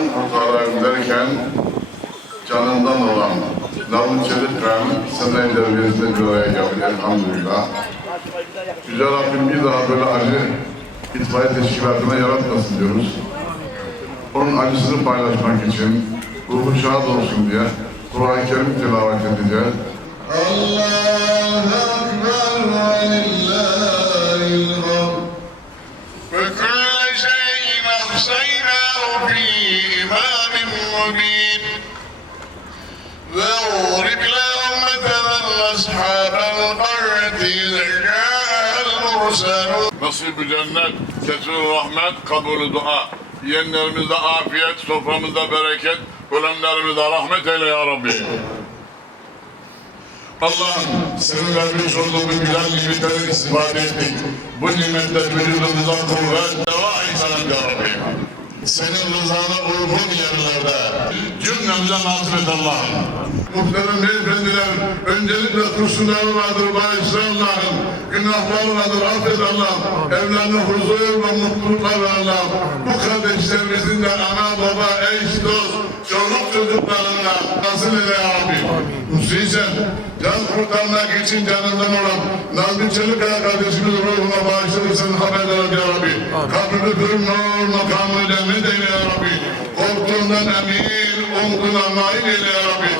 canından kurtarayım derken canından olan Nazım Çelikkan sene derbiyesinde bir araya geldi elhamdülillah. Yüce Rabbim bir daha böyle acı itfaiye teşkilatına yaratmasın diyoruz. Onun acısını paylaşmak için ruhu şad olsun diye Kur'an-ı Kerim tilavet edeceğiz. Allahu Ekber ve lillahil hamd. Ve kulle şeyin ahsaynahu fi imamin mubin. Ve uğrib lahum methelen ashabel qarreti zâ'el murselûn. Nasib-i cennet, kesû rahmet, kabulü dua. Yiyenlerimizde afiyet, soframızda bereket, ölenlerimize rahmet eyle ya Rabbi. Allah'ım senin vermiş olduğun bu güzel nimetleri istifade ettik. Bu nimetler vücudumuza kuvvet, deva ihsan ya Rabbi. Senin rızana uygun yerlerde cümlemize nasip et Allah'ım. Muhterem beyefendiler, öncelikle kurşunları vardır, bağışla Allah'ım. Günahları vardır, affet Allah'ım. Evlerine huzur ve mutluluklar ver Allah'ım. Bu kardeşlerimizin de ana, baba, eş, dost, çoluk çocuklarına nasıl eyle ya Rabbi. Hüseyin, can kurtarmak için canından olan Nazmi Çelikaya kardeşimiz ruhuna bağışlanırsan haberdar ol ya Rabbi. Kabrini kırım nur makamı cennet eyle ya Rabbi. Korktuğundan emin, umduğuna nail eyle ya Rabbi.